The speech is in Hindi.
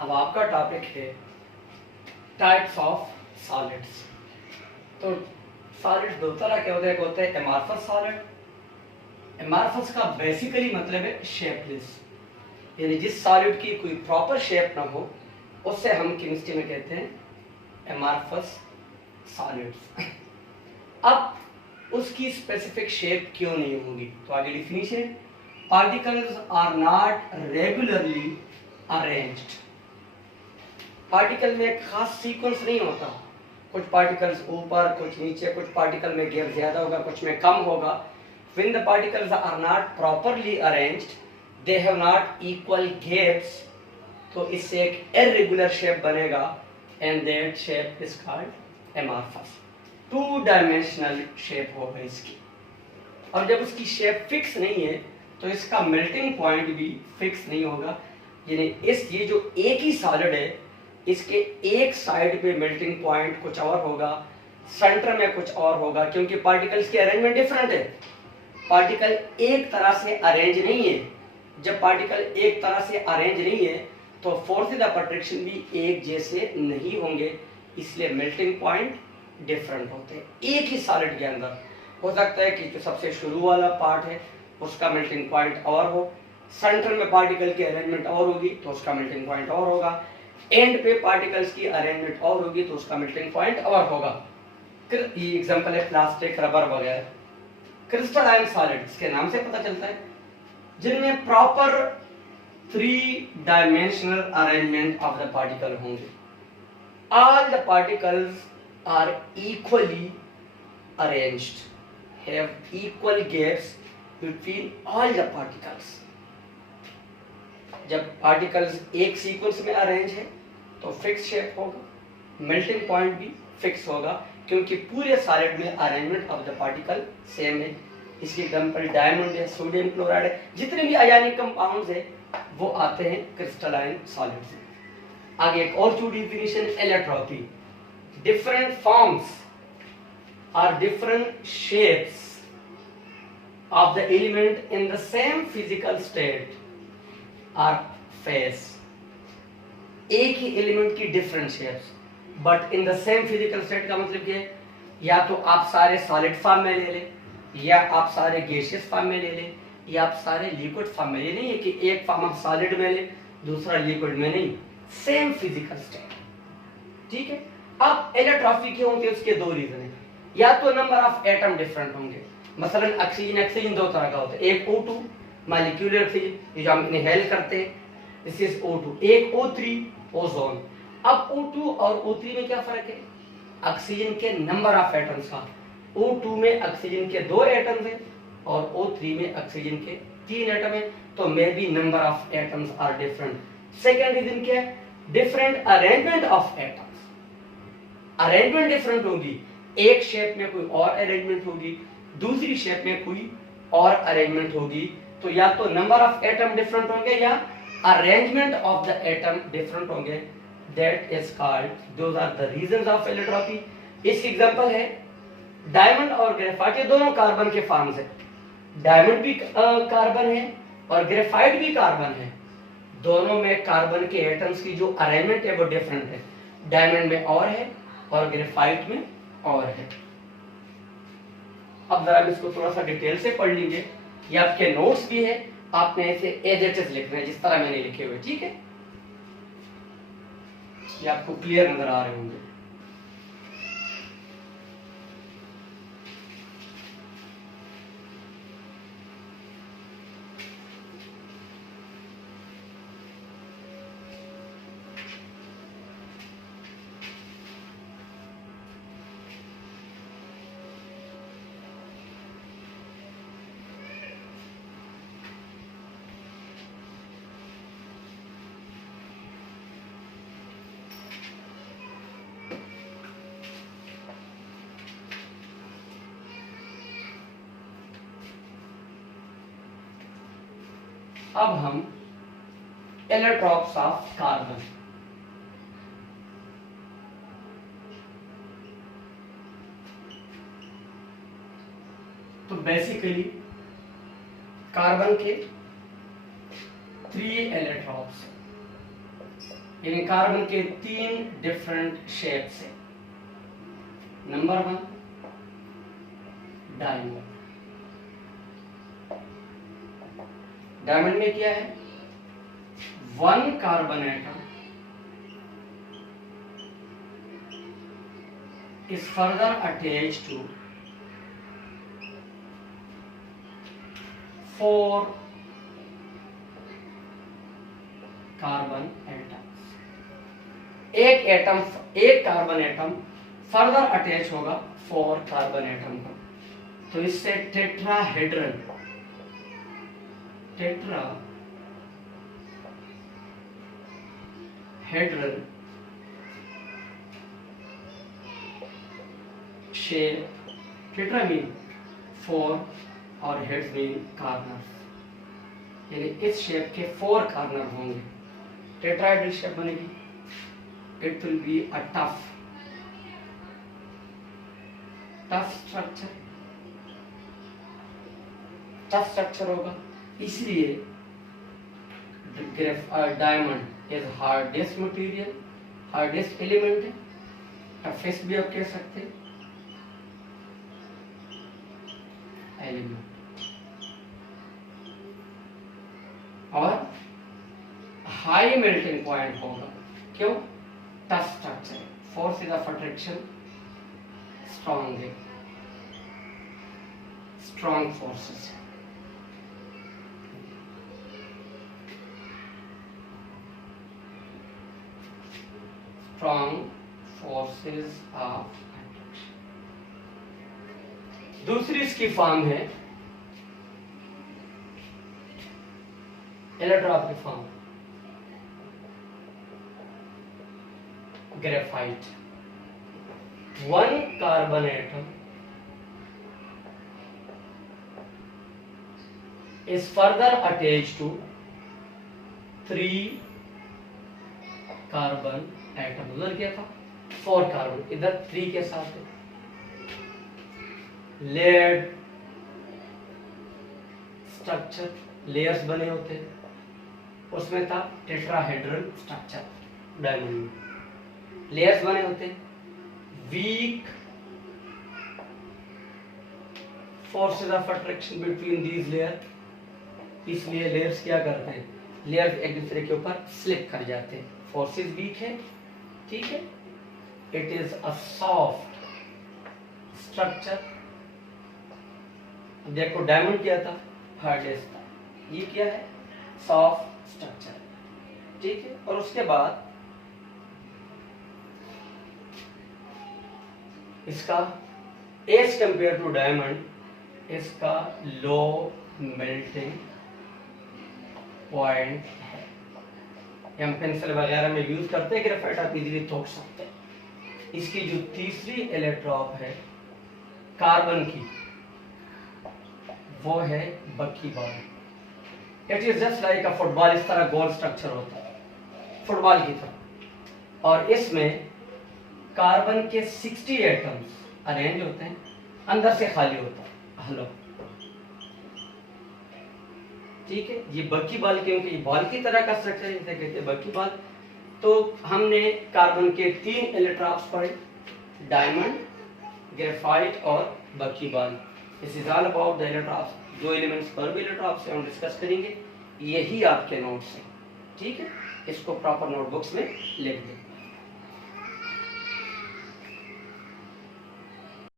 अब आपका टॉपिक है टाइप्स ऑफ सॉलिड्स। तो सॉलिड दो तरह के होते हैं, एक होते हैं एमॉर्फस सॉलिड। एमॉर्फस का बेसिकली मतलब है शेपलेस, यानी जिस सॉलिड की कोई प्रॉपर शेप ना हो उससे हम केमिस्ट्री में कहते हैं एमॉर्फस सॉलिड्स। अब उसकी स्पेसिफिक शेप क्यों नहीं होगी, तो आगे definition, particles are not regularly arranged. Particle में एक खास सीक्वेंस नहीं होता, कुछ पार्टिकल्स ऊपर कुछ नीचे, कुछ पार्टिकल में गैप ज्यादा होगा कुछ में कम होगा। When the particles are not properly arranged, they have not equal gaps, तो इससे एक irregular shape बनेगा and that shape is called amorphous। Two dimensional shape होगा इसकी। और जब उसकी शेप फिक्स नहीं है तो इसका मेल्टिंग पॉइंट भी फिक्स नहीं होगा, यानी ये जो एक ही सॉलिड है इसके एक साइड पे मेल्टिंग पॉइंट कुछ और होगा, सेंटर में कुछ और होगा, क्योंकि पार्टिकल्स की अरेंजमेंट डिफरेंट है। पार्टिकल एक तरह से अरेंज नहीं है। जब पार्टिकल एक तरह से अरेंज नहीं है तो फोर्स ऑफ अट्रैक्शन भी एक जैसे नहीं होंगे, इसलिए मेल्टिंग पॉइंट डिफरेंट होते हैं। एक ही सॉलिड के अंदर हो सकता है कि जो सबसे शुरू वाला पार्ट है उसका मेल्टिंग पॉइंट और हो, सेंटर में पार्टिकल की अरेंजमेंट और होगी तो उसका मेल्टिंग पॉइंट और होगा, एंड पे पार्टिकल्स की अरेंजमेंट और होगी तो उसका मेल्टिंग पॉइंट और होगा। ये एग्जांपल है प्लास्टिक, रबर वगैरह। क्रिस्टलाइन सॉलिड इसके नाम से पता चलता है, जिनमें proper 3 dimensional arrangement of the particle होंगे। All the particles are equally arranged, have equal gaps between all the particles. जब पार्टिकल्स एक सीक्वेंस में अरेंज है तो फिक्स शेप होगा, मेल्टिंग पॉइंट भी फिक्स होगा, क्योंकि पूरे सॉलिड में arrangement of the particle same है। इसकी एग्जांपल डायमंड है, सोडियम क्लोराइड है, जितने भी आयनिक कंपाउंड्स है वो आते हैं क्रिस्टलाइन सॉलिड से। आगे एक और two definition, allotropy. Different forms और different shapes of the element in the same physical state are phase. एक ही एलिमेंट की different shapes but in the same physical state का मतलब क्या है, या तो आप सारे सॉलिड फॉर्म में ले लें, या आप सारे गैसियस फॉर्म में ले लें, या आप सारे लिक्विड फॉर्म में। ये नहीं है कि एक फॉर्म आप सॉलिड में ले दूसरा लिक्विड में, नहीं, सेम फिजिकल स्टेट। ठीक है। अब एलोट्रॉपी क्यों होती है, उसके दो रीजन है। या तो नंबर ऑफ एटम डिफरेंट होंगे, मसलन ऑक्सीजन दो तरह का होता है, एक O2 मॉलिक्यूलर ऑक्सीजन, ये जो हम इनहेल करते हैं, दिस इज O2, एक O3 ओजोन। अब O2 और O3 में क्या फर्क है, ऑक्सीजन के नंबर ऑफ एटम्स का। O2 में ऑक्सीजन के 2 एटम्स हैं और O3 में ऑक्सीजन के 3 एटम हैं, तो may be number of atoms are different. Second reason क्या है, different arrangement of atoms. Arrangement different होगी, एक शेप में कोई और अरेंजमेंट होगी, दूसरी शेप में कोई और अरेंजमेंट होगी, तो या तो नंबर ऑफ एटम डिफरेंट होंगे या arrangement of the atom different होंगे। That is called, those are the reasons of allotropy. इसकी एग्जांपल है डायमंड और ग्रेफाइट, ये दोनों कार्बन के फॉर्म्स है। डायमंड भी कार्बन है और ग्रेफाइट भी कार्बन है, दोनों में कार्बन के एटम्स की जो अरेंजमेंट है वो डिफरेंट है, डायमंड में और है और ग्रेफाइट में और है। अब जरा इसको थोड़ा सा डिटेल से पढ़ लीजिए, ये आपके नोट्स भी है, आपने ऐसे एज इट इज लिखना है जिस तरह मैंने लिखे हुए, ठीक है। ये आपको क्लियर नजर आ रहे होंगे। अब हम एलोट्रॉप्स ऑफ कार्बन, तो बेसिकली कार्बन के 3 इलेक्ट्रॉन्स, यानी कार्बन के 3 डिफरेंट शेप्स है। Number 1 diamond. डायमंड में क्या है, 1 carbon atom is further attached to 4 carbon atoms. एक कार्बन एटम फर्दर अटैच होगा 4 कार्बन एटम का, तो इससे टेट्राहेड्रल शेप, टेट्रा मीन 4 और हेड्स मीन कार्नर्स, यानी इस शेप के 4 कार्नर होंगे, टेट्राहेड्रल शेप बनेगी। It will be a tough structure होगा, इसलिए diamond is hardest material, hardest element है, टफेस्ट भी आप कह सकते हैं एलिमेंट, और हाई मेल्टिंग पॉइंट होगा। क्यों? Tough structure, force of attraction strong है, strong forces. Strong forces of attraction. दूसरी इसकी फॉर्म है एलेक्ट्रॉन की form, graphite. 1 carbon atom is further attached to 3 carbon atom. उधर क्या था 4 कार्बन, इधर 3 के साथ है। लेयर्ड स्ट्रक्चर, लेयर्स बने होते हैं, उसमें था टेट्राहेड्रल स्ट्रक्चर। डायमंड में लेयर्स बने होते हैं, weak forces of attraction between these layer, इसलिए लेयर्स क्या करते हैं, लेयर्स एक दूसरे के ऊपर स्लिप कर जाते हैं, फोर्सेस वीक है, ठीक है। It is a soft structure. देखो डायमंड क्या था, हार्डेस्ट था, ये क्या है, सॉफ्ट स्ट्रक्चर, ठीक है। और उसके बाद इसका एज कंपेयर टू डायमंड इसका लो मेल्टिंग पॉइंट है। हम पेंसिल वगैरह में यूज करते हैं ग्रेफाइट, आप इजीली तोड़ सकते हैं। इसकी जो तीसरी इलेक्ट्रॉन है कार्बन की, वो है buckyball. It is just like a football, इस तरह गोल स्ट्रक्चर होता है फुटबॉल की तरह, और इसमें कार्बन के 60 एटम्स अरेंज होते हैं, अंदर से खाली होता है हलो, ठीक है। ये बकीबाल, क्योंकि ये बॉल की तरह का स्ट्रक्चर है, इसे कहते हैं बकीबाल। तो हमने कार्बन के 3 इलेक्ट्रॉन्स पढ़े, डायमंड, ग्रेफाइट और buckyball. This is all about the electrons. जो एलिमेंट्स पर भी इलेक्ट्रॉन्स से हम डिस्कस करेंगे, यही आपके नोट्स हैं, ठीक है। इसको प्रॉपर नोटबुक्स में लिख दें।